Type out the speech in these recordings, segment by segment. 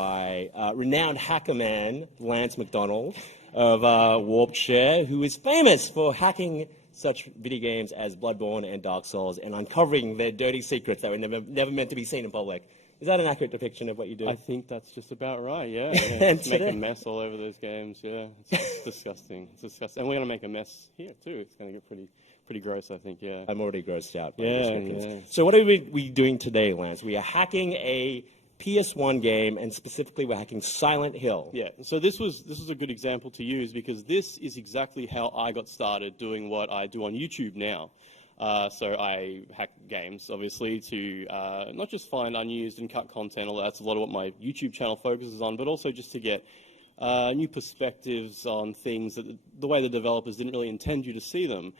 by renowned hacker man Lance McDonald of Warpshare, who is famous for hacking such video games as Bloodborne and Dark Souls and uncovering their dirty secrets that were never meant to be seen in public. Is that an accurate depiction of what you do? I think that's just about right, yeah. And make a mess all over those games, yeah. It's disgusting. It's disgusting. And we're going to make a mess here, too. It's going to get pretty gross, I think, yeah. I'm already grossed out. Yeah. So what are we doing today, Lance? We are hacking a PS1 game, and specifically we're hacking Silent Hill. Yeah, so this was a good example to use because this is exactly how I got started doing what I do on YouTube now. So I hack games, obviously, to not just find unused and cut content, although that's a lot of what my YouTube channel focuses on, but also just to get new perspectives on things that the way the developers didn't really intend you to see them,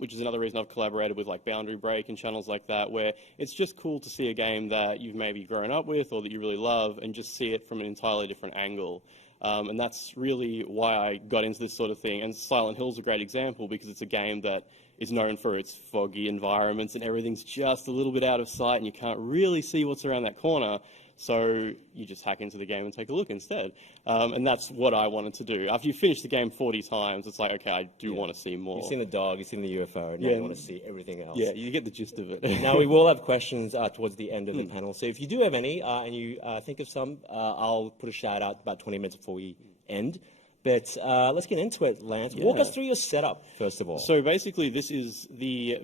which is another reason I've collaborated with like Boundary Break and channels like that, where it's just cool to see a game that you've maybe grown up with or that you really love and just see it from an entirely different angle. And that's really why I got into this sort of thing. And Silent Hill's a great example because it's a game that is known for its foggy environments and everything's just a little bit out of sight and you can't really see what's around that corner. So you just hack into the game and take a look instead. And that's what I wanted to do. After you finish the game 40 times, it's like, okay, I do want to see more. You've seen the dog, you've seen the UFO, and you want to see everything else. Yeah, you get the gist of it. Now, we will have questions towards the end of the panel. So if you do have any, and you think of some, I'll put a shout out about 20 minutes before we end. But let's get into it, Lance. Yeah. Walk us through your setup, first of all. So basically, this is the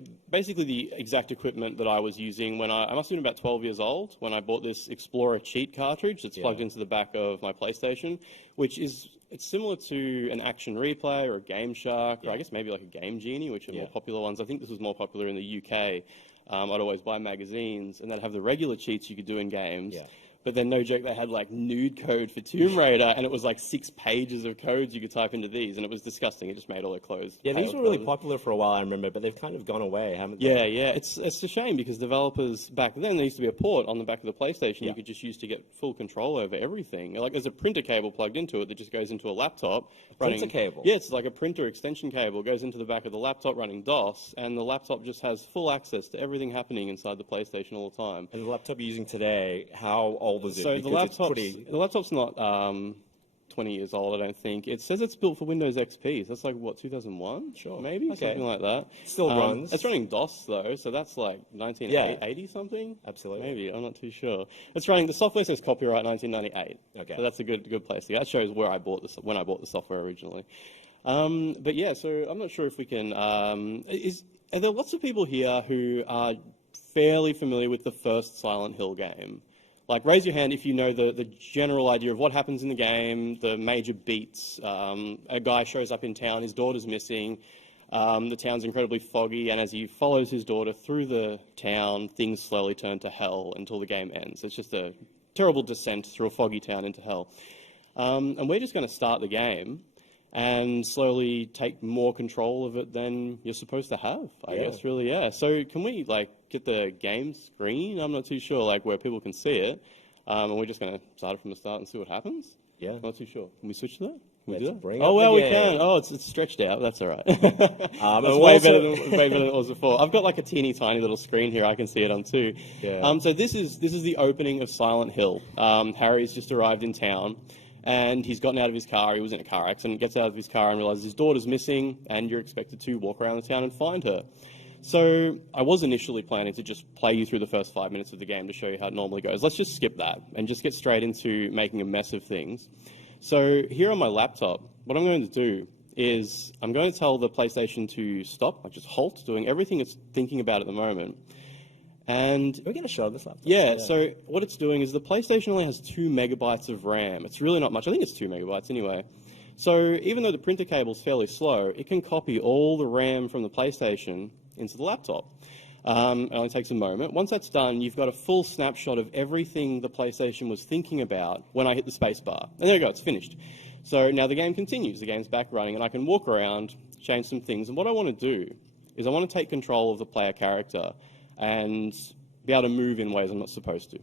exact equipment that I was using when I must have been about 12 years old when I bought this Explorer cheat cartridge that's plugged into the back of my PlayStation, which is it's similar to an Action Replay or a Game Shark or I guess maybe like a Game Genie, which are more popular ones. I think this was more popular in the UK. I'd always buy magazines and they'd have the regular cheats you could do in games. Yeah. But then, no joke, they had like nude code for Tomb Raider, and it was like 6 pages of codes you could type into these, and it was disgusting. It just made all their clothes. Yeah, these were really popular for a while, I remember, but they've kind of gone away, haven't they? Yeah. It's a shame because developers back then, there used to be a port on the back of the PlayStation you could just use to get full control over everything. Like there's a printer cable plugged into it that just goes into a laptop. Printer cable? Yeah, it's like a printer extension cable. It goes into the back of the laptop running DOS, and the laptop just has full access to everything happening inside the PlayStation all the time. And the laptop you're using today, how old is it? So the laptop's not 20 years old, I don't think. It says it's built for Windows XP. So that's like, what, 2001? Sure. Maybe? Okay. Something like that. Still runs. It's running DOS, though, so that's like 1980 something? Absolutely. Maybe, I'm not too sure. It's running, the software says copyright 1998. Okay. So that's a good place to go. That shows where I bought when I bought the software originally. But yeah, so I'm not sure if we can... are there lots of people here who are fairly familiar with the first Silent Hill game? Like, raise your hand if you know the general idea of what happens in the game, the major beats. A guy shows up in town, his daughter's missing, the town's incredibly foggy, and as he follows his daughter through the town, things slowly turn to hell until the game ends. It's just a terrible descent through a foggy town into hell. And we're just going to start the game and slowly take more control of it than you're supposed to have, I guess, really, yeah. So can we, like, get the game screen? I'm not too sure, like, where people can see it. And we're just going to start it from the start and see what happens? Yeah. I'm not too sure. Can we switch to that? Can we do that? We can. Oh, it's stretched out. That's all right. It's way better than it was before. I've got, like, a teeny tiny little screen here. I can see it on, too. Yeah. So this is the opening of Silent Hill. Harry's just arrived in town. And he's gotten out of his car, he was in a car accident, gets out of his car and realizes his daughter's missing, and you're expected to walk around the town and find her. So I was initially planning to just play you through the first 5 minutes of the game to show you how it normally goes. Let's just skip that and just get straight into making a mess of things. So here on my laptop, what I'm going to do is I'm going to tell the PlayStation to stop, like just halt, doing everything it's thinking about at the moment. And can we get a shot of this laptop? Yeah, so what it's doing is the PlayStation only has 2 megabytes of RAM. It's really not much. I think it's 2 megabytes anyway. So even though the printer cable is fairly slow, it can copy all the RAM from the PlayStation into the laptop. It only takes a moment. Once that's done, you've got a full snapshot of everything the PlayStation was thinking about when I hit the space bar. And there you go, it's finished. So now the game continues. The game's back running, and I can walk around, change some things. And what I want to do is I want to take control of the player character and be able to move in ways I'm not supposed to.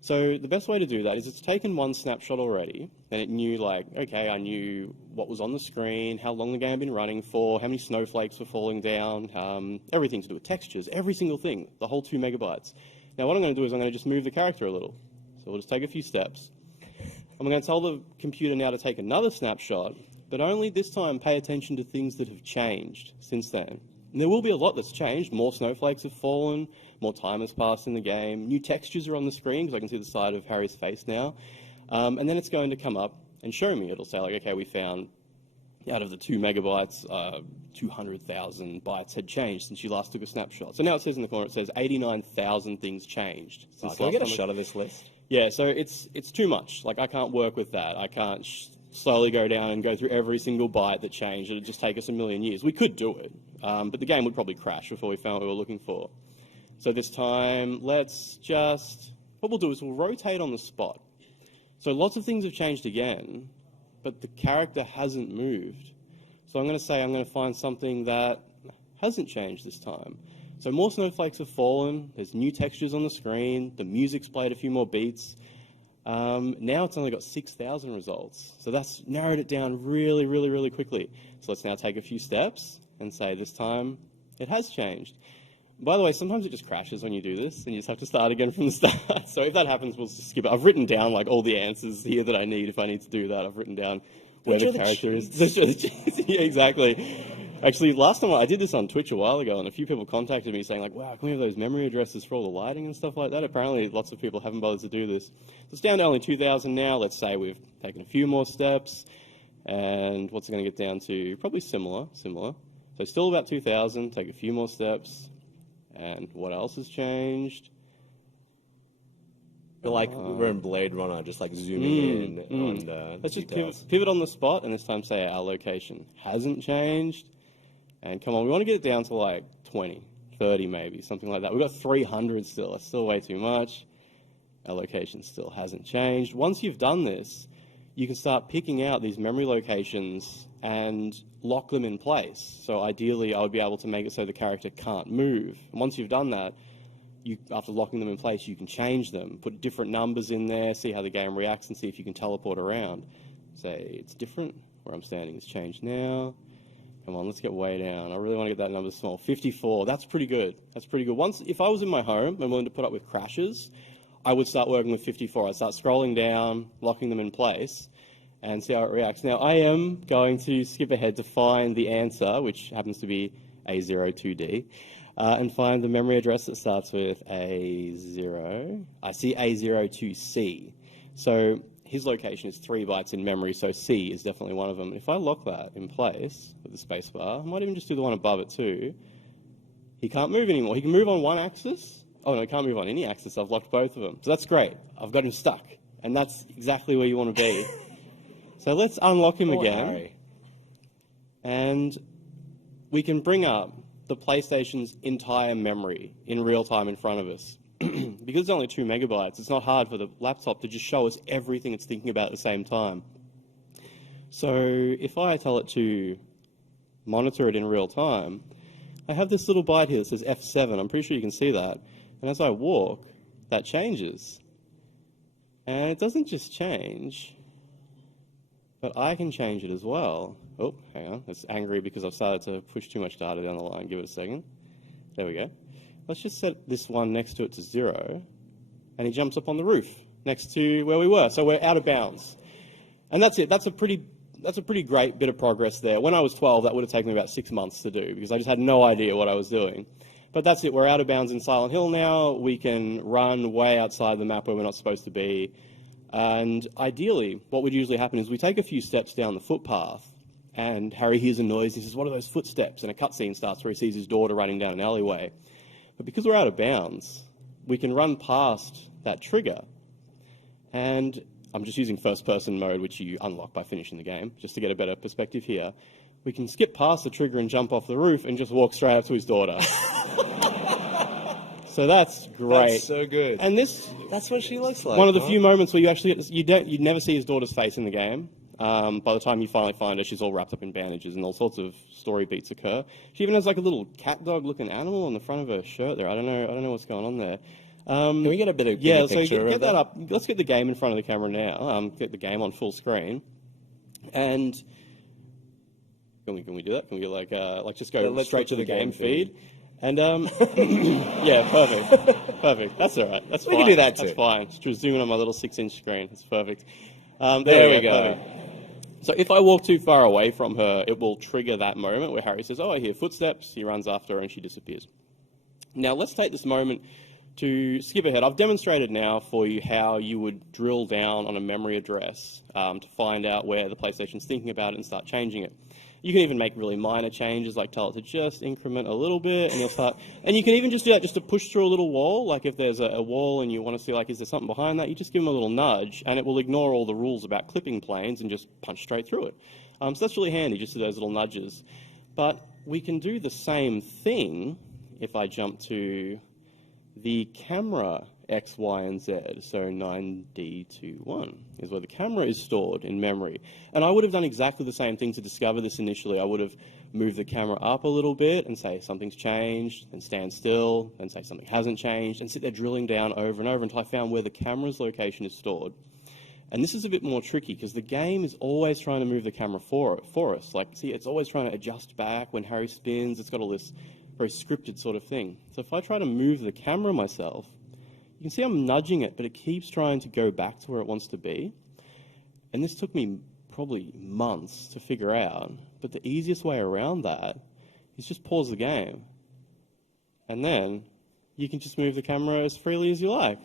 So the best way to do that is it's taken one snapshot already, and it knew, like, okay, I knew what was on the screen, how long the game had been running for, how many snowflakes were falling down, everything to do with textures, every single thing, the whole 2 megabytes. Now what I'm going to do is I'm going to just move the character a little. So we'll just take a few steps. I'm going to tell the computer now to take another snapshot, but only this time pay attention to things that have changed since then. And there will be a lot that's changed. More snowflakes have fallen, more time has passed in the game, new textures are on the screen because I can see the side of Harry's face now. And then it's going to come up and show me. It'll say, like, okay, we found out of the 2 megabytes, 200,000 bytes had changed since you last took a snapshot. So now it says in the corner, it says 89,000 things changed. Can I get a shot of this list? Yeah, so it's too much. Like, I can't work with that. I can't slowly go down and go through every single byte that changed. It would just take us a million years. We could do it, but the game would probably crash before we found what we were looking for. So this time, what we'll do is we'll rotate on the spot. So lots of things have changed again, but the character hasn't moved. So I'm going to say I'm going to find something that hasn't changed this time. So more snowflakes have fallen, there's new textures on the screen, the music's played a few more beats. Now it's only got 6,000 results. So that's narrowed it down really, really, really quickly. So let's now take a few steps and say this time it has changed. By the way, sometimes it just crashes when you do this and you just have to start again from the start. So if that happens, we'll just skip it. I've written down like all the answers here that I need if I need to do that. I've written down where the character is. Yeah, exactly. Actually, last time I did this on Twitch a while ago, and a few people contacted me saying like, wow, can we have those memory addresses for all the lighting and stuff like that? Apparently, lots of people haven't bothered to do this. So it's down to only 2,000 now. Let's say we've taken a few more steps. And what's it going to get down to? Probably similar. So still about 2,000, take a few more steps. And what else has changed? Feel like we're in Blade Runner, just like zooming in on the Let's just details. pivot on the spot, and this time say our location hasn't changed. And come on, we want to get it down to like 20, 30 maybe, something like that. We've got 300 still. That's still way too much. Our location still hasn't changed. Once you've done this, you can start picking out these memory locations and lock them in place. So ideally, I would be able to make it so the character can't move. And once you've done that, after locking them in place, you can change them, put different numbers in there, see how the game reacts, and see if you can teleport around. Say it's different. Where I'm standing is changed now. Come on, let's get way down. I really want to get that number small. 54. That's pretty good. That's pretty good. If I was in my home and willing to put up with crashes, I would start working with 54. I'd start scrolling down, locking them in place, and see how it reacts. Now, I am going to skip ahead to find the answer, which happens to be A02D, and find the memory address that starts with A0. I see A02C. So his location is 3 bytes in memory, so C is definitely one of them. If I lock that in place with the spacebar, I might even just do the one above it too. He can't move anymore. He can move on one axis. Oh no, he can't move on any axis. I've locked both of them. So that's great. I've got him stuck. And that's exactly where you want to be. So let's unlock him again. Harry. And we can bring up the PlayStation's entire memory in real time in front of us. Because it's only 2 megabytes, it's not hard for the laptop to just show us everything it's thinking about at the same time. So if I tell it to monitor it in real time, I have this little byte here that says F7. I'm pretty sure you can see that. And as I walk, that changes. And it doesn't just change, but I can change it as well. Oh, hang on. It's angry because I've started to push too much data down the line. Give it a second. There we go. Let's just set this one next to it to 0, and he jumps up on the roof next to where we were. So we're out of bounds. And that's it. That's a pretty great bit of progress there. When I was 12, that would have taken me about 6 months to do because I just had no idea what I was doing. But that's it. We're out of bounds in Silent Hill now. We can run way outside the map where we're not supposed to be. And ideally, what would usually happen is we take a few steps down the footpath, and Harry hears a noise. He says, "What are those footsteps?" And a cutscene starts where he sees his daughter running down an alleyway. But because we're out of bounds, we can run past that trigger. And I'm just using first-person mode, which you unlock by finishing the game, just to get a better perspective here. We can skip past the trigger and jump off the roof and just walk straight up to his daughter. So that's great. That's so good. And that's what she looks like. One of the few moments where you actually you'd never see his daughter's face in the game. By the time you finally find her, she's all wrapped up in bandages and all sorts of story beats occur. She even has like a little cat dog looking animal on the front of her shirt there. I don't know what's going on there. Can we get a bit of yeah? picture So get of that up. Let's get the game in front of the camera now. Get the game on full screen. And can we do that? Can we like just go straight to the game feed? And yeah, perfect. That's all right. That's fine. We can do that too. That's fine. Just zoom in on my little 6-inch screen. That's perfect. There we go. So if I walk too far away from her, it will trigger that moment where Harry says, oh, I hear footsteps, he runs after her and she disappears. Now let's take this moment to skip ahead. I've demonstrated now for you how you would drill down on a memory address to find out where the PlayStation's thinking about it and start changing it. You can even make really minor changes, like tell it to just increment a little bit, and you'll start. And you can even just do that just to push through a little wall. Like if there's a wall and you want to see, like, is there something behind that? You just give them a little nudge, and it will ignore all the rules about clipping planes and just punch straight through it. So that's really handy, just to those little nudges. But we can do the same thing if I jump to the camera X, Y, and Z. So 9D21 is where the camera is stored in memory. And I would have done exactly the same thing to discover this initially. I would have moved the camera up a little bit and say something's changed, and stand still, and say something hasn't changed, and sit there drilling down over and over until I found where the camera's location is stored. And this is a bit more tricky because the game is always trying to move the camera for us. Like, see, it's always trying to adjust back when Harry spins. It's got all this very scripted sort of thing. So if I try to move the camera myself, you can see I'm nudging it, but it keeps trying to go back to where it wants to be. And this took me probably months to figure out. But the easiest way around that is just pause the game. And then you can just move the camera as freely as you like.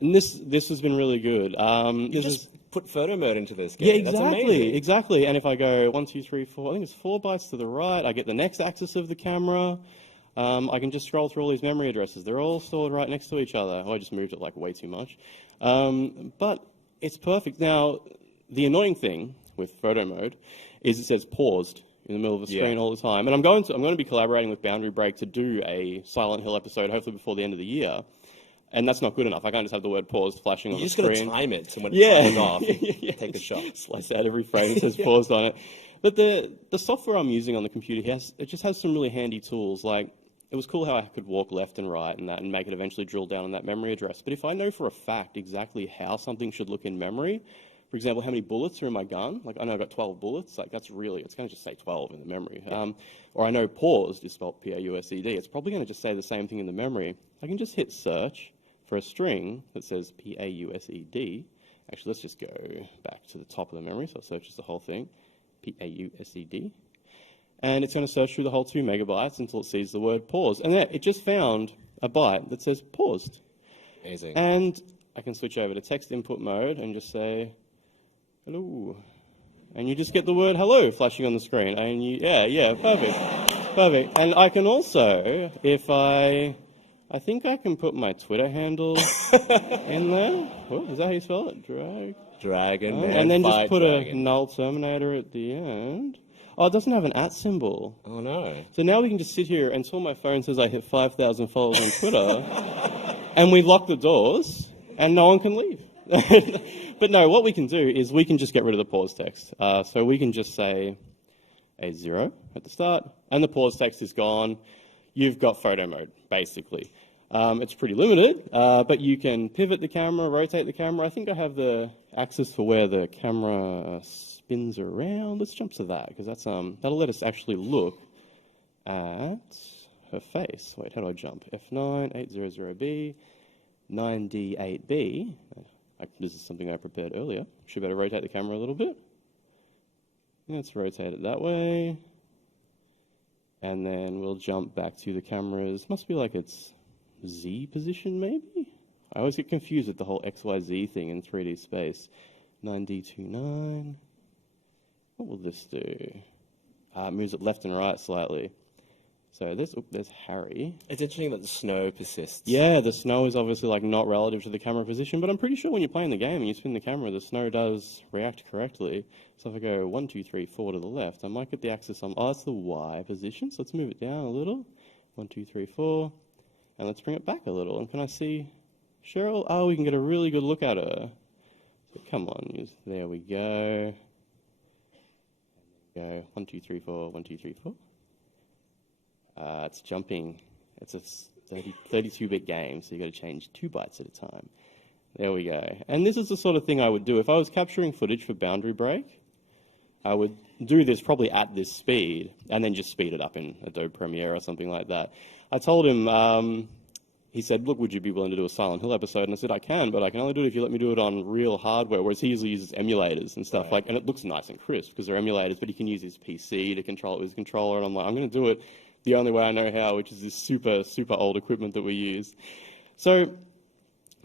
And this has been really good. You just put photo mode into this game. Yeah, exactly, exactly. And if I go 1, 2, 3, 4, I think it's 4 bytes to the right, I get the next axis of the camera. I can just scroll through all these memory addresses. They're all stored right next to each other. Oh, I just moved it like way too much. But it's perfect. Now, the annoying thing with photo mode is it says paused in the middle of the screen all the time. And I'm going to be collaborating with Boundary Break to do a Silent Hill episode, hopefully before the end of the year. And that's not good enough. I can't just have the word paused flashing on the screen. You just got to time it so when it fires off, take the shot. Slice out every frame that says paused on it. But the software I'm using on the computer, it just has some really handy tools. Like, it was cool how I could walk left and right and that and make it eventually drill down on that memory address. But if I know for a fact exactly how something should look in memory, for example, how many bullets are in my gun, like I know I've got 12 bullets, like it's going to just say 12 in the memory. Or I know paused is spelled P-A-U-S-E-D, it's probably going to just say the same thing in the memory. I can just hit search for a string that says P-A-U-S-E-D. Actually, let's just go back to the top of the memory, so it searches the whole thing, P-A-U-S-E-D. And it's going to search through the whole 2 megabytes until it sees the word pause. And it just found a byte that says paused. Amazing. And I can switch over to text input mode and just say, hello. And you just get the word hello flashing on the screen. And perfect. Perfect. And I can also, if I think I can put my Twitter handle in there. Oh, is that how you spell it? Dragon. And then just put a null terminator at the end. Oh, it doesn't have an @ symbol. Oh, no. So now we can just sit here until my phone says I hit 5,000 followers on Twitter, and we lock the doors, and no one can leave. But no, what we can do is we can just get rid of the pause text. So we can just say a 0 at the start, and the pause text is gone. You've got photo mode, basically. It's pretty limited, but you can pivot the camera, rotate the camera. I think I have the axis for where the camera spins around. Let's jump to that, because that'll let us actually look at her face. Wait, how do I jump? F9, 800B, 9D8B. This is something I prepared earlier. Should better rotate the camera a little bit. Let's rotate it that way. And then we'll jump back to the cameras. Must be like its Z position, maybe? I always get confused with the whole XYZ thing in 3D space. 9D29. What will this do? It moves it left and right slightly. So there's Harry. It's interesting that the snow persists. Yeah, the snow is obviously like not relative to the camera position, but I'm pretty sure when you're playing the game and you spin the camera, the snow does react correctly. So if I go 1, 2, 3, 4 to the left, I might get the axis on. Oh, that's the Y position. So let's move it down a little. 1, 2, 3, 4, and let's bring it back a little. And can I see Cheryl? Oh, we can get a really good look at her. So come on, there we go. Go 1, 2, 3, 4, 1, 2, 3, 4. It's jumping. It's a 32-bit game, so you've got to change 2 bytes at a time. There we go. And this is the sort of thing I would do. If I was capturing footage for Boundary Break, I would do this probably at this speed, and then just speed it up in Adobe Premiere or something like that. I told him, he said, look, would you be willing to do a Silent Hill episode? And I said, I can, but I can only do it if you let me do it on real hardware, whereas he usually uses emulators and stuff and it looks nice and crisp because they're emulators, but he can use his PC to control it with his controller. And I'm like, I'm going to do it the only way I know how, which is this super, super old equipment that we use. So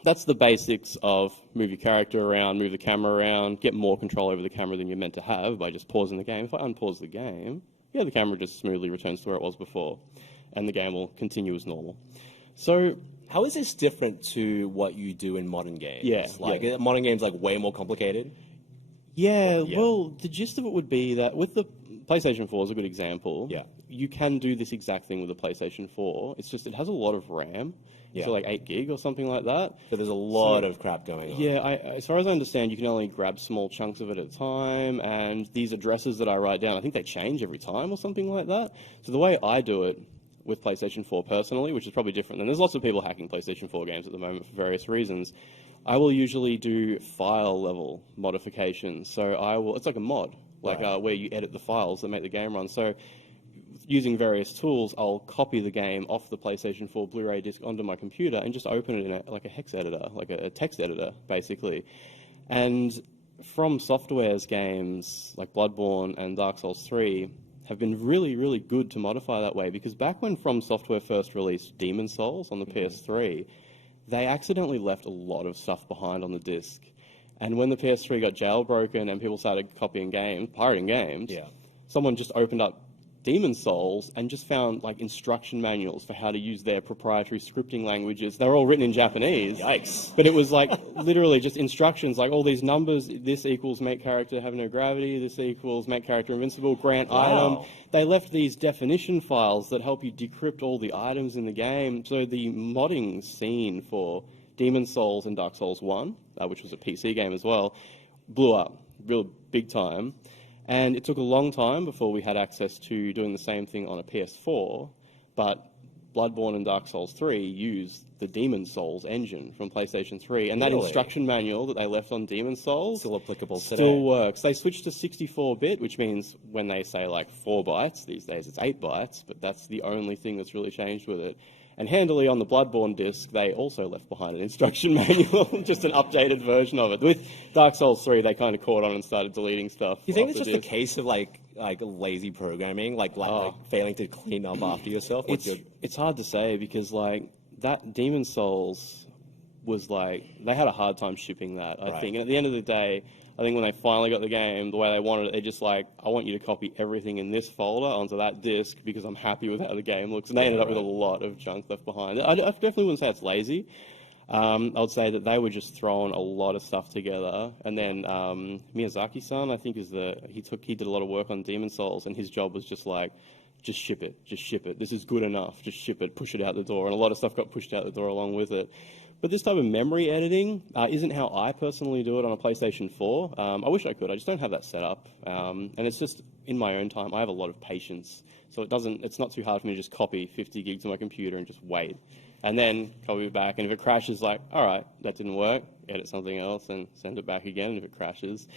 that's the basics of move your character around, move the camera around, get more control over the camera than you're meant to have by just pausing the game. If I unpause the game, yeah, the camera just smoothly returns to where it was before, and the game will continue as normal. So how is this different to what you do in modern games? Yeah, modern games like way more complicated. Yeah, well, the gist of it would be that with the PlayStation 4 is a good example. Yeah. You can do this exact thing with the PlayStation 4. It's just it has a lot of RAM. Yeah. So like 8 gig or something like that. So there's a lot of crap going on. Yeah, as far as I understand, you can only grab small chunks of it at a time, and these addresses that I write down, I think they change every time or something like that. So the way I do it with PlayStation 4 personally, which is probably different, and there's lots of people hacking PlayStation 4 games at the moment for various reasons, I will usually do file level modifications. So it's like a mod, where you edit the files that make the game run. So using various tools, I'll copy the game off the PlayStation 4 Blu-ray disc onto my computer and just open it in like a hex editor, like a text editor, basically. And From Software's games like Bloodborne and Dark Souls 3 have been really, really good to modify that way, because back when From Software first released Demon Souls on the PS3, they accidentally left a lot of stuff behind on the disc. And when the PS3 got jailbroken and people started copying games, pirating games, someone just opened up Demon Souls and just found like instruction manuals for how to use their proprietary scripting languages. They were all written in Japanese. Yikes. But it was like literally just instructions, like all these numbers, this equals make character have no gravity, this equals make character invincible, grant item. They left these definition files that help you decrypt all the items in the game. So the modding scene for Demon Souls and Dark Souls 1, which was a PC game as well, blew up real big time. And it took a long time before we had access to doing the same thing on a PS4, but Bloodborne and Dark Souls 3 used the Demon Souls engine from PlayStation 3, and that instruction manual that they left on Demon Souls still applicable today. Still works. They switched to 64-bit, which means when they say like 4 bytes, these days it's 8 bytes, but that's the only thing that's really changed with it. And handily on the Bloodborne disc, they also left behind an instruction manual, just an updated version of it. With Dark Souls 3, they kind of caught on and started deleting stuff. You think it's just a case of like lazy programming, like failing to clean up after yourself? It's hard to say, because like that Demon Souls was like, they had a hard time shipping that, I think. And at the end of the day, I think when they finally got the game the way they wanted it, they just like, I want you to copy everything in this folder onto that disc because I'm happy with how the game looks. And they ended up with a lot of junk left behind. I definitely wouldn't say it's lazy. I would say that they were just throwing a lot of stuff together. And then Miyazaki-san, I think, he did a lot of work on Demon Souls, and his job was just like, just ship it. This is good enough. Just ship it, push it out the door. And a lot of stuff got pushed out the door along with it. But this type of memory editing isn't how I personally do it on a PlayStation 4. I wish I could. I just don't have that set up. And it's just, in my own time, I have a lot of patience. So it's not too hard for me to just copy 50 gigs on my computer and just wait. And then copy it back. And if it crashes, like, all right, that didn't work, edit something else and send it back again if it crashes.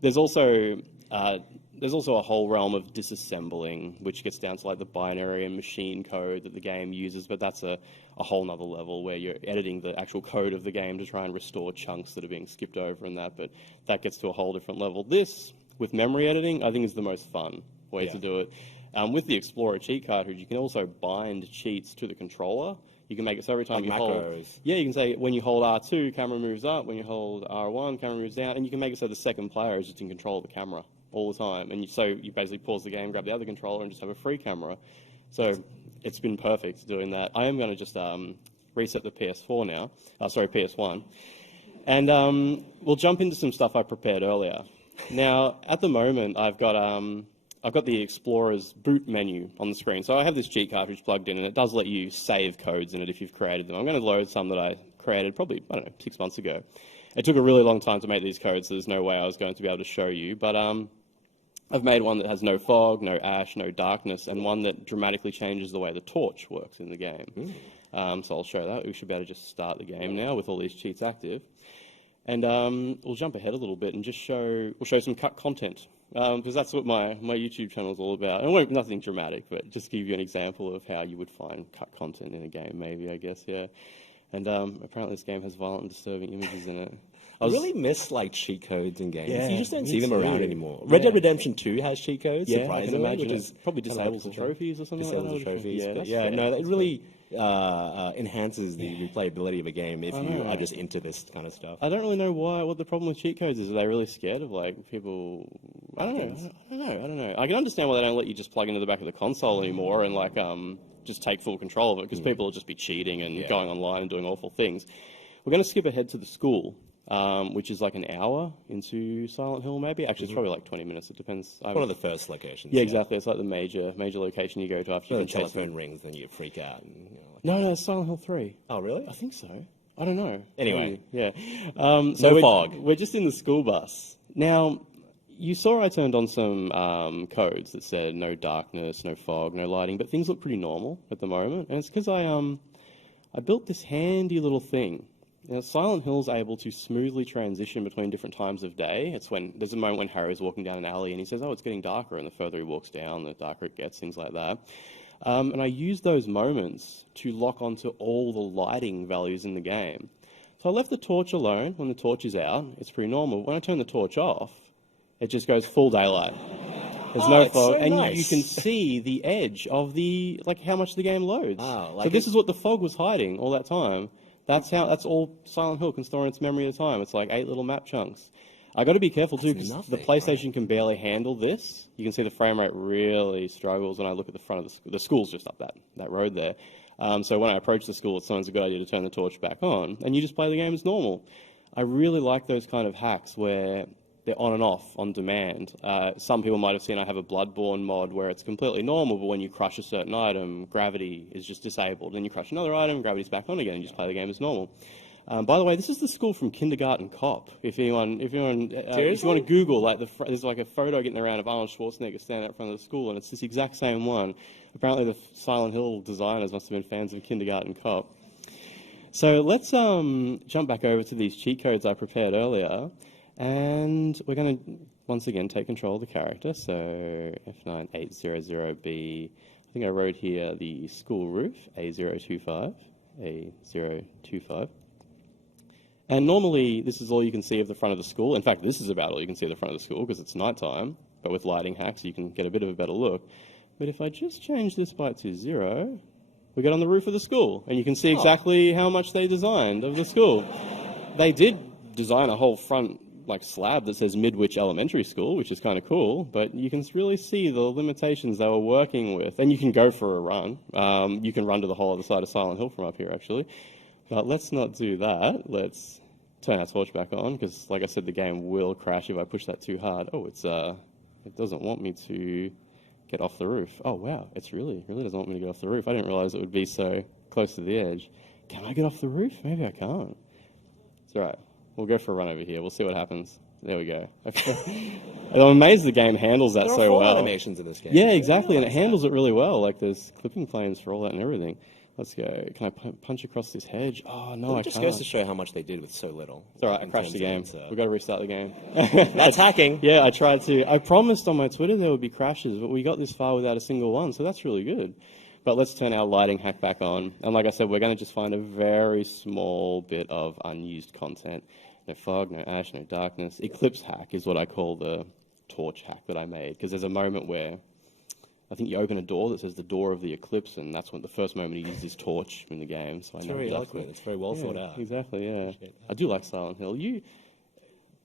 There's also a whole realm of disassembling, which gets down to like the binary and machine code that the game uses, but that's a whole nother level where you're editing the actual code of the game to try and restore chunks that are being skipped over and that, but that gets to a whole different level. This, with memory editing, I think is the most fun way to do it. With the Explorer cheat cartridge, you can also bind cheats to the controller. You can make it so every time like you macros. you can say when you hold R2, camera moves up. When you hold R1, camera moves down. And you can make it so the second player is just in control of the camera all the time. And so you basically pause the game, grab the other controller, and just have a free camera. So it's been perfect doing that. I am going to just reset the PS4 now. PS1. And we'll jump into some stuff I prepared earlier. Now, at the moment, I've got the Explorer's boot menu on the screen. So I have this cheat cartridge plugged in, and it does let you save codes in it if you've created them. I'm going to load some that I created probably, 6 months ago. It took a really long time to make these codes, so there's no way I was going to be able to show you. But I've made one that has no fog, no ash, no darkness, and one that dramatically changes the way the torch works in the game. So I'll show that. We should be able to just start the game now with all these cheats active. And we'll jump ahead a little bit and just we'll show some cut content because that's what my YouTube channel is all about. And it won't nothing dramatic, but just give you an example of how you would find cut content in a game, maybe, I guess, yeah. And apparently this game has violent and disturbing images in it. I really miss like cheat codes in games. Yeah, You just don't me see them around too. anymore. Yeah. Red Dead Redemption 2 has cheat codes, Yeah, I can surprisingly, imagine. which It is probably kind of disables the cool thing. trophies or something Disables like the that. trophies. Yeah, But that's yeah, fair. no, it That's really enhances the replayability of a game if you know. are just into this kind of stuff. I don't really know what the problem with cheat codes is. Are they really scared of like people? I don't know. I can understand why they don't let you just plug into the back of the console anymore and like just take full control of it because people will just be cheating and going online and doing awful things. We're going to skip ahead to the school, which is like an hour into Silent Hill, maybe. Actually, it's probably like 20 minutes. It depends. One of the first locations. Yeah, exactly. It's like the major location you go to after When you the can chase telephone them. rings, then you freak out. And, No, it's Silent Hill 3. Oh, really? I think so. I don't know. Anyway. Yeah. No we're, fog. We're just in the school bus. Now, you saw I turned on some codes that said no darkness, no fog, no lighting, but things look pretty normal at the moment. And it's because I built this handy little thing. Now, Silent Hill's able to smoothly transition between different times of day. It's when there's a moment when Harry's walking down an alley and he says, "Oh, it's getting darker," and the further he walks down, the darker it gets, things like that. And I use those moments to lock onto all the lighting values in the game. So I left the torch alone. When the torch is out, it's pretty normal. When I turn the torch off, it just goes full daylight. There's no it's fog, so and nice. you can see the edge of how much the game loads. Oh, so this is what the fog was hiding all that time. That's all Silent Hill can store in its memory at the time. It's like 8 little map chunks. I got to be careful too because the nothing, PlayStation can barely handle this. You can see the frame rate really struggles when I look at the front of the school's just up that road there. So when I approach the school, it's sometimes a good idea to turn the torch back on, and you just play the game as normal. I really like those kind of hacks where they're on and off on demand. Some people might have seen I have a Bloodborne mod where it's completely normal, but when you crush a certain item, gravity is just disabled. Then you crush another item, gravity's back on again, and you just play the game as normal. By the way, this is the school from Kindergarten Cop. If you want to Google, like there's like a photo getting around of Arnold Schwarzenegger standing out front of the school, and it's this exact same one. Apparently, the Silent Hill designers must have been fans of Kindergarten Cop. So let's jump back over to these cheat codes I prepared earlier. And we're going to, once again, take control of the character. So F9800B, I think I wrote here the school roof, A025, A025. And normally, this is all you can see of the front of the school. In fact, this is about all you can see of the front of the school because it's nighttime. But with lighting hacks, you can get a bit of a better look. But if I just change this byte to 0, we get on the roof of the school. And you can see exactly how much they designed of the school. They did design a whole front slab that says Midwich Elementary School, which is kind of cool, but you can really see the limitations they were working with. And you can go for a run. You can run to the whole other side of Silent Hill from up here, actually. But let's not do that. Let's turn our torch back on, because, like I said, the game will crash if I push that too hard. Oh, it doesn't want me to get off the roof. Oh, wow, it really doesn't want me to get off the roof. I didn't realize it would be so close to the edge. Can I get off the roof? Maybe I can't. It's all right. We'll go for a run over here. We'll see what happens. There we go. I'm amazed the game handles that so well. Animations in this game. Yeah, exactly, and it handles it really well. Like there's clipping planes for all that and everything. Let's go. Can I punch across this hedge? Oh, no, I can't. It just goes to show how much they did with so little. It's all right, I crashed the game. We've got to restart the game. That's hacking. Yeah, I tried to. I promised on my Twitter there would be crashes, but we got this far without a single one, so that's really good. But let's turn our lighting hack back on. And like I said, we're going to just find a very small bit of unused content. No fog, no ash, no darkness. Eclipse hack is what I call the torch hack that I made, because there's a moment where I think you open a door that says the door of the eclipse, and that's when the first moment he uses his torch in the game. So it's very eloquent. It's very well thought out. Exactly, yeah. I do like Silent Hill.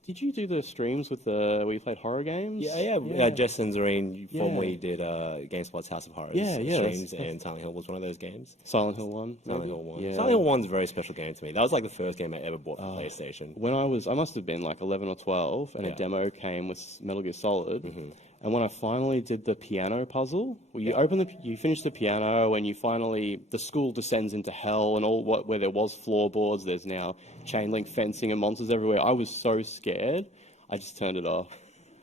Did you do the streams with where you played horror games? Yeah. Jess and Zareen formerly did GameSpot's House of Horrors streams, and Silent Hill was one of those games. Silent Hill 1? Silent Hill 1. Yeah. Silent Hill 1's a very special game to me. That was like the first game I ever bought for PlayStation. When I must have been like 11 or 12, and a demo came with Metal Gear Solid. Mm-hmm. And when I finally did the piano puzzle, where you finish the piano, and the school descends into hell, and where there was floorboards, there's now chain link fencing and monsters everywhere. I was so scared, I just turned it off.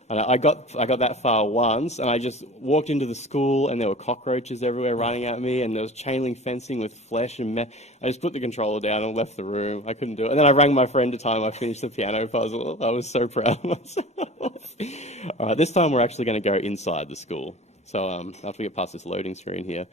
And I got that far once, and I just walked into the school, and there were cockroaches everywhere running at me, and there was chain link fencing with flesh and I just put the controller down and left the room. I couldn't do it. And then I rang my friend to tell him I finished the piano puzzle. I was so proud of myself. All right, this time we're actually going to go inside the school. So after we get past this loading screen here,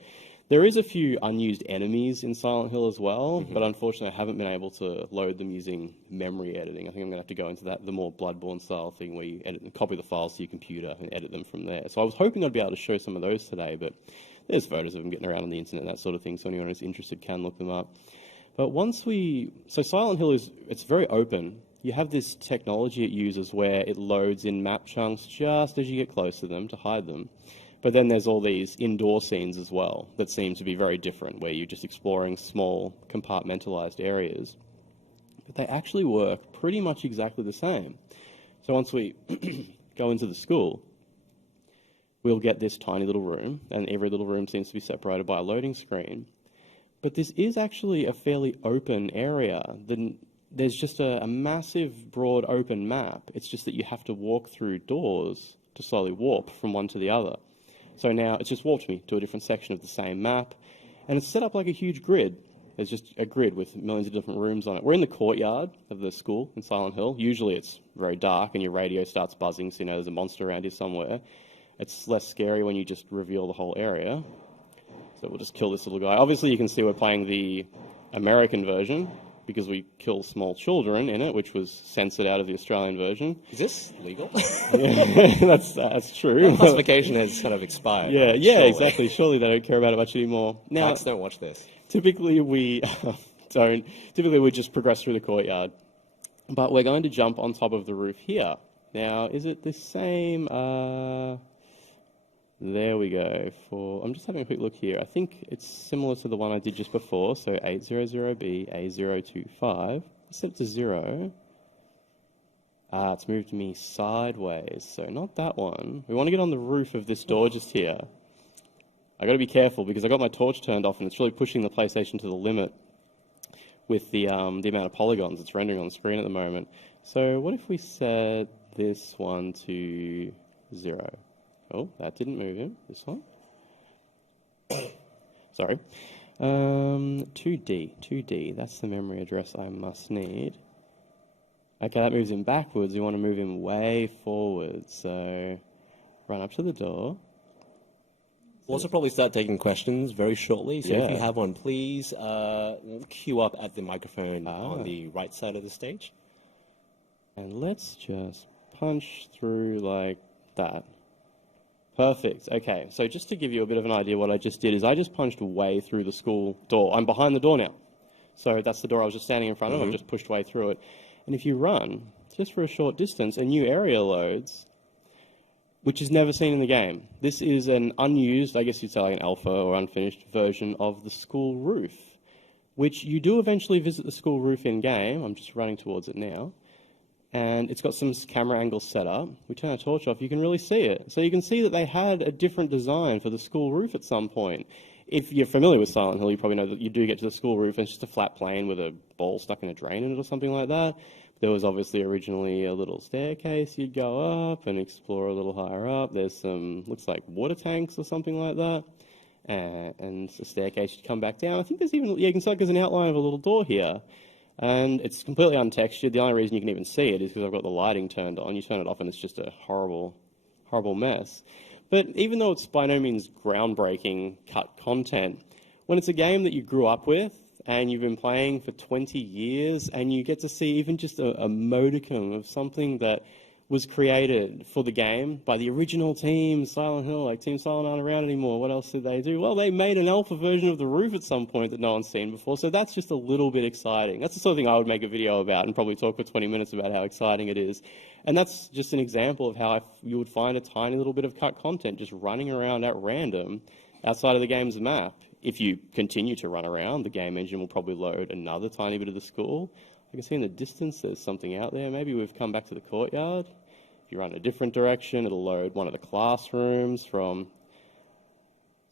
there is a few unused enemies in Silent Hill as well, but unfortunately I haven't been able to load them using memory editing. I think I'm going to have to go into that, the more Bloodborne style thing where you edit and copy the files to your computer and edit them from there. So I was hoping I'd be able to show some of those today, but there's photos of them getting around on the internet, that sort of thing, so anyone who's interested can look them up. But so Silent Hill it's very open. You have this technology it uses where it loads in map chunks just as you get close to them to hide them. But then there's all these indoor scenes as well that seem to be very different, where you're just exploring small compartmentalized areas. But they actually work pretty much exactly the same. So once we go into the school, we'll get this tiny little room, and every little room seems to be separated by a loading screen. But this is actually a fairly open area. There's just a massive, broad, open map. It's just that you have to walk through doors to slowly warp from one to the other. So now it's just warped me to a different section of the same map, and it's set up like a huge grid. There's just a grid with millions of different rooms on it. We're in the courtyard of the school in Silent Hill. Usually it's very dark and your radio starts buzzing, so you know there's a monster around here somewhere. It's less scary when you just reveal the whole area. So we'll just kill this little guy. Obviously you can see we're playing the American version, because we kill small children in it, which was censored out of the Australian version. Is this legal? Yeah, that's true. That classification has kind of expired. Yeah, right? yeah, Surely. exactly. Surely they don't care about it much anymore. Now, PAX don't watch this. typically we don't. Typically we just progress through the courtyard. But we're going to jump on top of the roof here. Now, is it the same? There we go. I'm just having a quick look here. I think it's similar to the one I did just before. So 800B, A025. Set it to 0. It's moved me sideways. So not that one. We want to get on the roof of this door just here. I got to be careful because I got my torch turned off and it's really pushing the PlayStation to the limit with the amount of polygons it's rendering on the screen at the moment. So what if we set this one to 0? Oh, that didn't move him. This one. Sorry. 2D. That's the memory address I must need. Okay, that moves him backwards. We want to move him way forward. So run up to the door. We'll also probably start taking questions very shortly. So if you Yeah. have one, please queue up at the microphone on the right side of the stage. And let's just punch through like that. Perfect. Okay, so just to give you a bit of an idea, what I just did is I just punched way through the school door. I'm behind the door now. So that's the door I was just standing in front of. I've just pushed way through it. And if you run, just for a short distance, a new area loads, which is never seen in the game. This is an unused, I guess you'd say like an alpha or unfinished version of the school roof, which you do eventually visit the school roof in-game. I'm just running towards it now. And it's got some camera angles set up. We turn our torch off, you can really see it. So you can see that they had a different design for the school roof at some point. If you're familiar with Silent Hill, you probably know that you do get to the school roof and it's just a flat plane with a ball stuck in a drain in it or something like that. There was obviously originally a little staircase you'd go up and explore a little higher up. There's some, looks like water tanks or something like that. And a staircase you'd come back down. I think there's even, yeah, you can see like there's an outline of a little door here. And it's completely untextured. The only reason you can even see it is because I've got the lighting turned on. You turn it off and it's just a horrible, horrible mess. But even though it's by no means groundbreaking cut content, when it's a game that you grew up with and you've been playing for 20 years and you get to see even just a modicum of something that was created for the game by the original team, Silent Hill, like Team Silent aren't around anymore. What else did they do? Well, they made an alpha version of the roof at some point that no one's seen before, so that's just a little bit exciting. That's the sort of thing I would make a video about and probably talk for 20 minutes about how exciting it is. And that's just an example of how you would find a tiny little bit of cut content just running around at random outside of the game's map. If you continue to run around, the game engine will probably load another tiny bit of the school. You can see in the distance there's something out there. Maybe we've come back to the courtyard. If you run a different direction, it'll load one of the classrooms from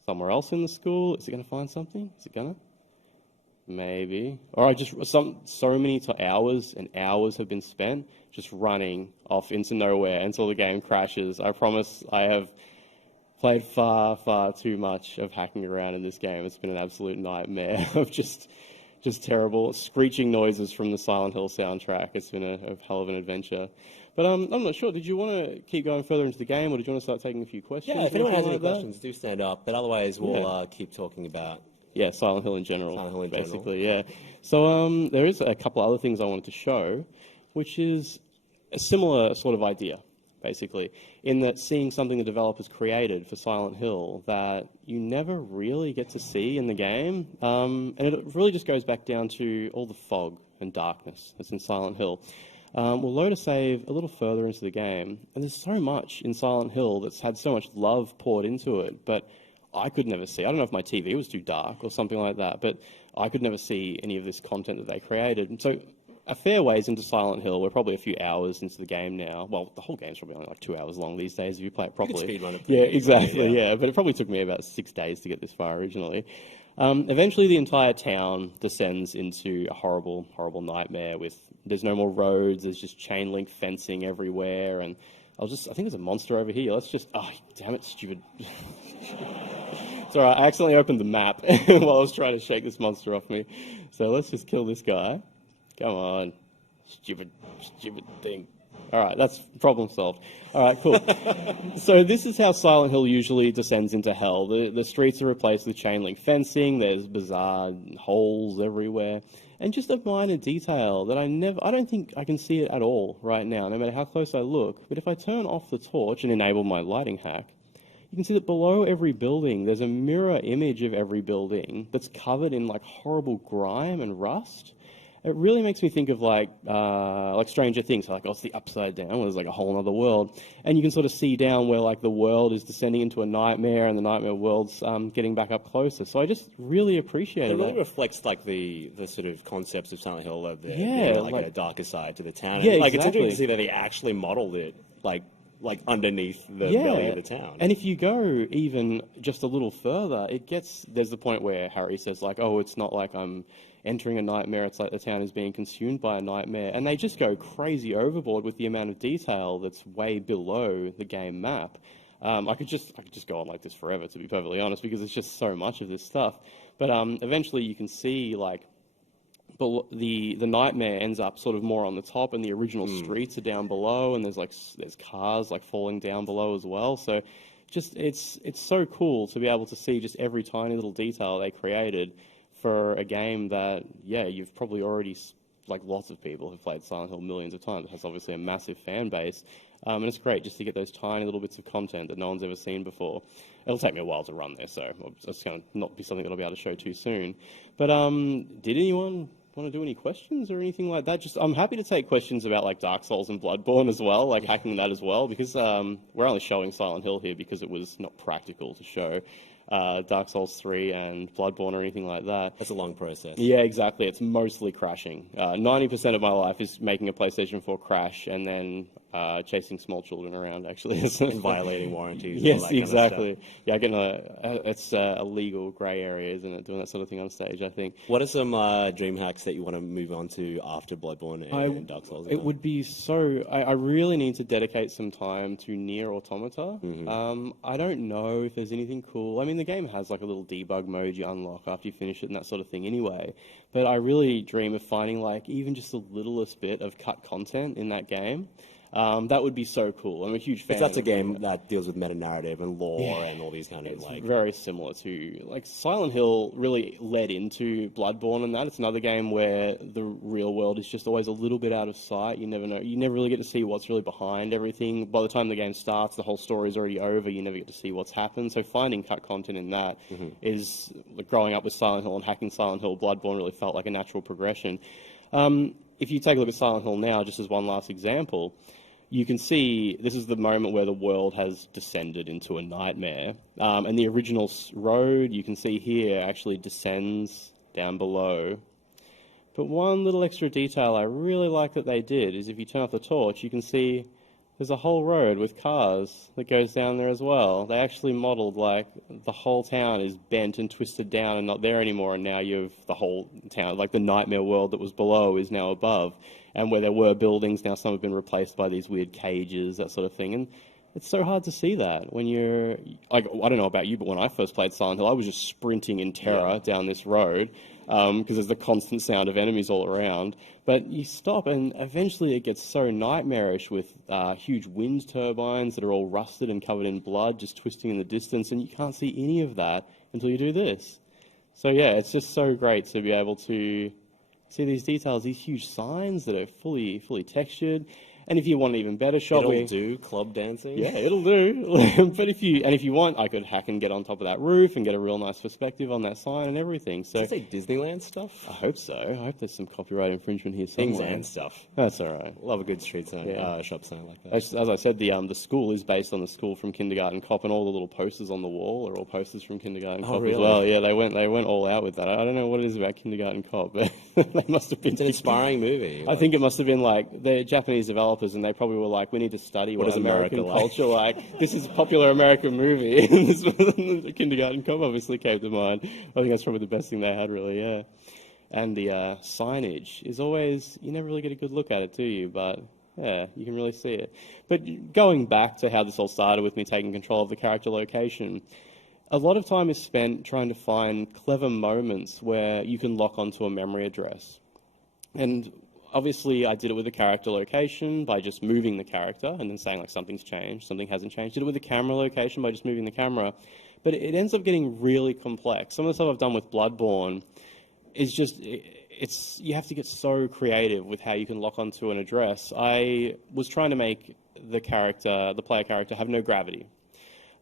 somewhere else in the school. Is it going to find something? Is it going to? Maybe. All right, just so many hours and hours have been spent just running off into nowhere until the game crashes. I promise I have played far, far too much of hacking around in this game. It's been an absolute nightmare of just just terrible. Screeching noises from the Silent Hill soundtrack. It's been a hell of an adventure. But I'm not sure. Did you want to keep going further into the game, or did you want to start taking a few questions? Yeah, if or anyone has anything any like that? questions, do stand up. But otherwise, we'll keep talking about Yeah, Silent Hill in general. Silent Hill in general. Basically, yeah. So there is a couple other things I wanted to show, which is a similar sort of idea, basically, in that seeing something the developers created for Silent Hill that you never really get to see in the game. And it really just goes back down to all the fog and darkness that's in Silent Hill. We'll load a save a little further into the game, and there's so much in Silent Hill that's had so much love poured into it, but I could never see. I don't know if my TV was too dark or something like that, but I could never see any of this content that they created. And so a fair ways into Silent Hill, we're probably a few hours into the game now. Well, the whole game's probably only like 2 hours long these days if you play it properly. You could speedrun it Yeah, pretty exactly, easily, yeah. But it probably took me about 6 days to get this far originally. Eventually, the entire town descends into a horrible, horrible nightmare with there's no more roads, there's just chain link fencing everywhere, and I think there's a monster over here. Let's just, oh, damn it, stupid. It's all right, I accidentally opened the map while I was trying to shake this monster off me. So let's just kill this guy. Come on, stupid thing. All right, that's problem solved. All right, cool. So this is how Silent Hill usually descends into hell. The streets are replaced with chain link fencing. There's bizarre holes everywhere, and just a minor detail that I don't think I can see it at all right now, no matter how close I look. But if I turn off the torch and enable my lighting hack, you can see that below every building, there's a mirror image of every building that's covered in like horrible grime and rust. It really makes me think of like Stranger Things, like, oh, it's the upside down, where there's like a whole other world. And you can sort of see down where like the world is descending into a nightmare and the nightmare world's getting back up closer. So I just really appreciate It really that. reflects like the sort of concepts of Silent Hill of the Yeah, like a darker side to the town. Yeah, And, like it's exactly. interesting to see that they actually modeled it like underneath the Yeah, belly of the town. and if you go even just a little further, there's the point where Harry says like, oh, it's not like I'm entering a nightmare, it's like the town is being consumed by a nightmare, and they just go crazy overboard with the amount of detail that's way below the game map. I could just go on like this forever, to be perfectly honest, because it's just so much of this stuff. But eventually you can see like the nightmare ends up sort of more on the top, and the original streets are down below, and there's cars like falling down below as well. So just it's so cool to be able to see just every tiny little detail they created for a game that, yeah, you've probably already, like lots of people have played Silent Hill millions of times. It has obviously a massive fan base, and it's great just to get those tiny little bits of content that no one's ever seen before. It'll take me a while to run there, so it's going to not be something that I'll be able to show too soon. But did anyone want to do any questions or anything like that? I'm happy to take questions about like Dark Souls and Bloodborne as well, like hacking that as well, because we're only showing Silent Hill here because it was not practical to show Dark Souls 3 and Bloodborne or anything like that. That's a long process. Yeah, exactly. It's mostly crashing. 90% of my life is making a PlayStation 4 crash and then chasing small children around, actually. And violating warranties. Yes, and all that exactly. Kind of Yeah, it's a legal grey area, isn't it, doing that sort of thing on stage, I think. What are some dream hacks that you want to move on to after Bloodborne and Dark Souls? It would be so... I really need to dedicate some time to Nier Automata. I don't know if there's anything cool. I mean, the game has like a little debug mode you unlock after you finish it and that sort of thing anyway. But I really dream of finding like even just the littlest bit of cut content in that game. That would be so cool. I'm a huge fan. That's a game that deals with meta narrative and lore and all these kind of like. Very similar to like Silent Hill really led into Bloodborne and that. It's another game where the real world is just always a little bit out of sight. You never know. You never really get to see what's really behind everything. By the time the game starts, the whole story is already over. You never get to see what's happened. So finding cut content in that is like growing up with Silent Hill and hacking Silent Hill. Bloodborne really felt like a natural progression. If you take a look at Silent Hill now, just as one last example, you can see this is the moment where the world has descended into a nightmare. And the original road, you can see here, actually descends down below. But one little extra detail I really like that they did is if you turn off the torch, you can see there's a whole road with cars that goes down there as well. They actually modeled like the whole town is bent and twisted down and not there anymore, and now you've the whole town, like the nightmare world that was below is now above. And where there were buildings, now some have been replaced by these weird cages, that sort of thing. And It's so hard to see that when you're like, I don't know about you, but when I first played Silent Hill, I was just sprinting in terror down this road because there's the constant sound of enemies all around. But you stop, and eventually it gets so nightmarish with huge wind turbines that are all rusted and covered in blood, just twisting in the distance, and you can't see any of that until you do this. So yeah, it's just so great to be able to see these details, these huge signs that are fully textured. And if you want an even better shot, It'll do club dancing. yeah, it'll do. But if you want, I could hack and get on top of that roof and get a real nice perspective on that sign and everything. So Does it say Disneyland stuff? I hope so. I hope there's some copyright infringement here Things somewhere. and stuff. That's all right. Love a good street sign, shop sign like that. As I said, the school is based on the school from Kindergarten Cop, and all the little posters on the wall are all posters from Kindergarten Cop really? as well. Yeah, they went all out with that. I don't know what it is about Kindergarten Cop, but they must have been. It's an inspiring movie. I think it must have been like the Japanese developers, and they probably were like, we need to study what is American America like? culture like. This is a popular American movie. And this was Kindergarten Cop obviously came to mind. I think that's probably the best thing they had, really, yeah. And the signage is always, you never really get a good look at it, do you? But yeah, you can really see it. But going back to how this all started with me taking control of the character location, a lot of time is spent trying to find clever moments where you can lock onto a memory address. And obviously, I did it with the character location by just moving the character and then saying, like, something's changed, something hasn't changed. Did it with the camera location by just moving the camera. But it ends up getting really complex. Some of the stuff I've done with Bloodborne is just, you have to get so creative with how you can lock onto an address. I was trying to make the player character, have no gravity.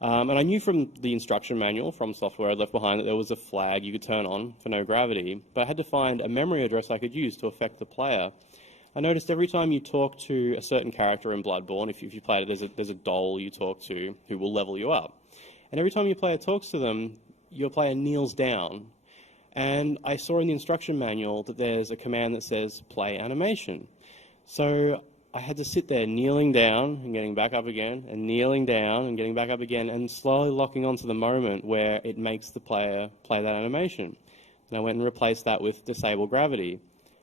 And I knew from the instruction manual from software I'd left behind that there was a flag you could turn on for no gravity, but I had to find a memory address I could use to affect the player. I noticed every time you talk to a certain character in Bloodborne, if you play it, there's a doll you talk to who will level you up. And every time your player talks to them, your player kneels down. And I saw in the instruction manual that there's a command that says play animation. So I had to sit there kneeling down and getting back up again, and kneeling down and getting back up again, and slowly locking onto the moment where it makes the player play that animation. And I went and replaced that with disable gravity,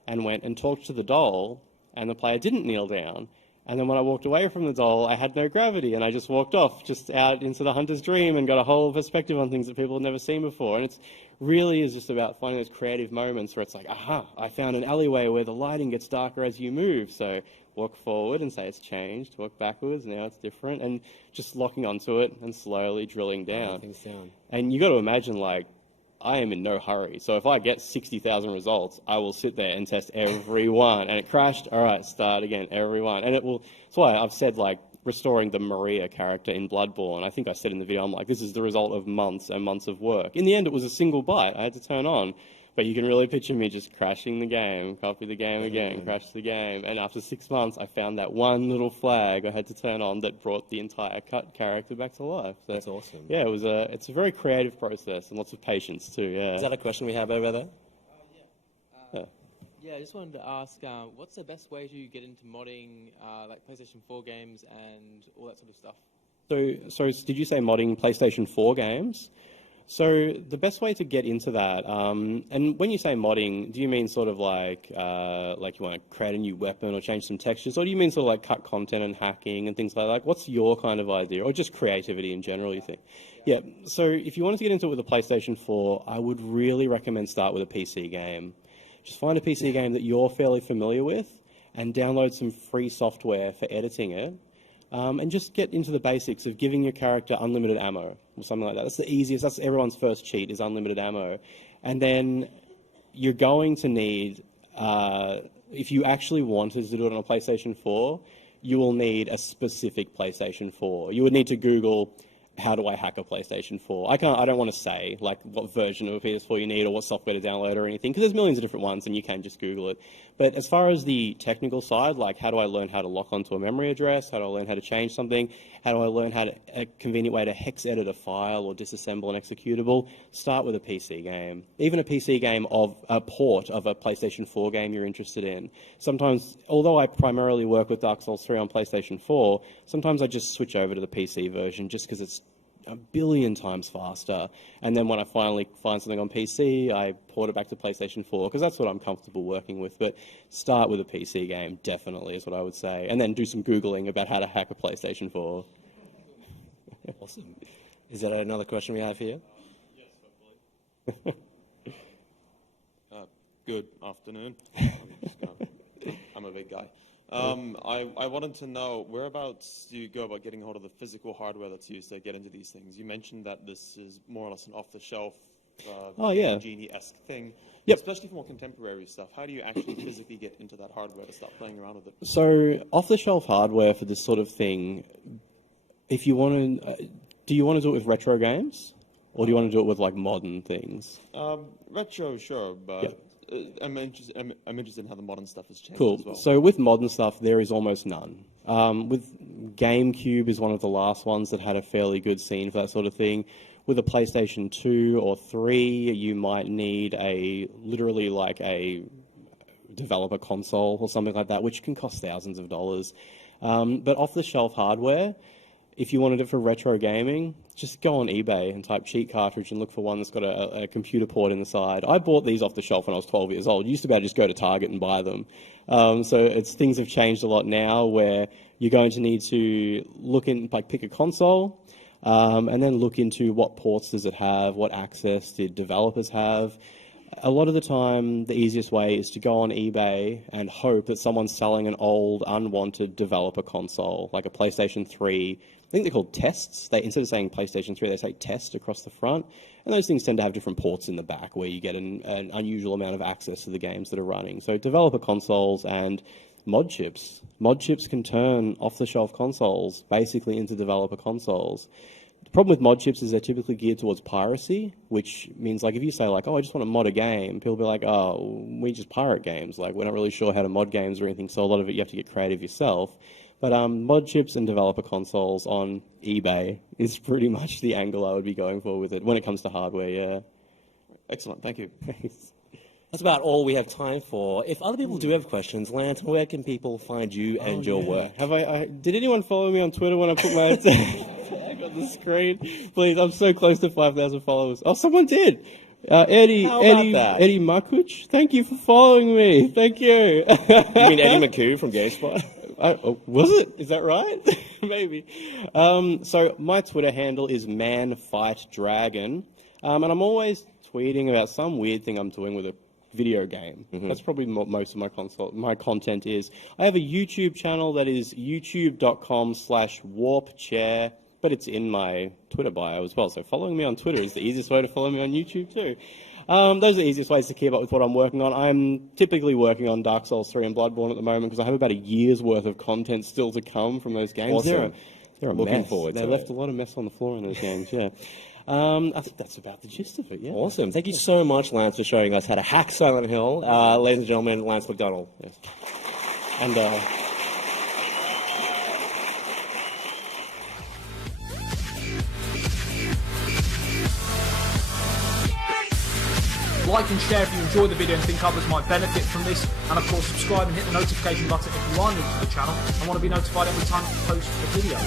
and went and talked to the doll, and the player didn't kneel down. And then when I walked away from the doll, I had no gravity, and I just walked off, just out into the hunter's dream, and got a whole perspective on things that people had never seen before. And it's really is just about finding those creative moments where it's like, aha, I found an alleyway where the lighting gets darker as you move. So walk forward and say it's changed, walk backwards, now it's different, and just locking onto it and slowly drilling down. And you got to imagine, like, I am in no hurry. So if I get 60,000 results, I will sit there and test every one. And it crashed, all right, start again, every one. And it will, that's why I've said, like, restoring the Maria character in Bloodborne. I think I said in the video, I'm like, this is the result of months and months of work. In the end, it was a single byte I had to turn on. But you can really picture me just crashing the game, copy the game again, crash the game. And after 6 months, I found that one little flag I had to turn on that brought the entire cut character back to life. So, that's awesome. Yeah, it's a very creative process and lots of patience too, yeah. Is that a question we have over there? Yeah, I just wanted to ask, what's the best way to get into modding, like PlayStation 4 games and all that sort of stuff? So did you say modding PlayStation 4 games? So the best way to get into that, and when you say modding, do you mean sort of like you want to create a new weapon or change some textures, or do you mean sort of like cut content and hacking and things like that? What's your kind of idea, or just creativity in general, you think? Yeah, so if you wanted to get into it with a PlayStation 4, I would really recommend start with a PC game. Just find a PC game that you're fairly familiar with and download some free software for editing it. And just get into the basics of giving your character unlimited ammo or something like that. That's the easiest. That's everyone's first cheat is unlimited ammo. And then you're going to need, if you actually wanted to do it on a PlayStation 4, you will need a specific PlayStation 4. You would need to Google, how do I hack a PlayStation 4? I don't want to say like what version of a PS4 you need or what software to download or anything, because there's millions of different ones and you can just Google it. But as far as the technical side, like how do I learn how to lock onto a memory address? How do I learn how to change something? How do I learn a convenient way to hex edit a file or disassemble an executable? Start with a PC game. Even a PC game of a port of a PlayStation 4 game you're interested in. Sometimes, although I primarily work with Dark Souls 3 on PlayStation 4, sometimes I just switch over to the PC version just because it's a billion times faster. And then when I finally find something on PC, I port it back to PlayStation 4, because that's what I'm comfortable working with. But start with a PC game, definitely, is what I would say. And then do some Googling about how to hack a PlayStation 4. Awesome. Is that another question we have here? Good afternoon. I'm a big guy. I wanted to know, whereabouts do you go about getting hold of the physical hardware that's used to get into these things? You mentioned that this is more or less an off-the-shelf, Genie-esque thing. Yep. Especially for more contemporary stuff. How do you actually physically get into that hardware to start playing around with it? So off-the-shelf hardware for this sort of thing, if you want to, do you want to do it with retro games? Or do you want to do it with like modern things? Retro, sure, but Yep. I'm interested in how the modern stuff has changed Cool. as well. So with modern stuff, there is almost none. With GameCube is one of the last ones that had a fairly good scene for that sort of thing. With a PlayStation 2 or 3, you might need literally like a developer console or something like that, which can cost thousands of dollars. But off-the-shelf hardware, if you wanted it for retro gaming, just go on eBay and type cheat cartridge and look for one that's got a computer port in the side. I bought these off the shelf when I was 12 years old. You used to be able to just go to Target and buy them. So things have changed a lot now where you're going to need to pick a console and then look into what ports does it have, what access did developers have. A lot of the time, the easiest way is to go on eBay and hope that someone's selling an old, unwanted developer console, like a PlayStation 3. I think they're called tests. Instead of saying PlayStation 3, they say test across the front. And those things tend to have different ports in the back where you get an unusual amount of access to the games that are running. So developer consoles and mod chips. Mod chips can turn off-the-shelf consoles basically into developer consoles. The problem with mod chips is they're typically geared towards piracy, which means like if you say like, oh, I just want to mod a game, people will be like, oh, we just pirate games. Like we're not really sure how to mod games or anything, so a lot of it you have to get creative yourself. But mod chips and developer consoles on eBay is pretty much the angle I would be going for with it when it comes to hardware, yeah. Excellent, thank you. That's about all we have time for. If other people do have questions, Lance, where can people find you and your work? Did anyone follow me on Twitter when I put my tag on the screen? Please, I'm so close to 5,000 followers. Oh, someone did. Eddie Makuch, thank you for following me. Thank you. You mean Eddie McCoo from GameSpot? Was it? Is that right? Maybe. So my Twitter handle is manfightdragon, and I'm always tweeting about some weird thing I'm doing with a video game. That's probably most of my content is. I have a YouTube channel that is youtube.com/warpchair, but it's in my Twitter bio as well. So following me on Twitter is the easiest way to follow me on YouTube too. Those are the easiest ways to keep up with what I'm working on. I'm typically working on Dark Souls 3 and Bloodborne at the moment because I have about a year's worth of content still to come from those games. Awesome. They're a Looking mess. forward They to left it. a lot of mess on the floor in those games, yeah. I think that's about the gist of it, yeah. Awesome. Thank you so much, Lance, for showing us how to hack Silent Hill. Ladies and gentlemen, Lance McDonald. Yes. And Like and share if you enjoyed the video and think others might benefit from this. And of course, subscribe and hit the notification button if you are new to the channel and want to be notified every time I post a video.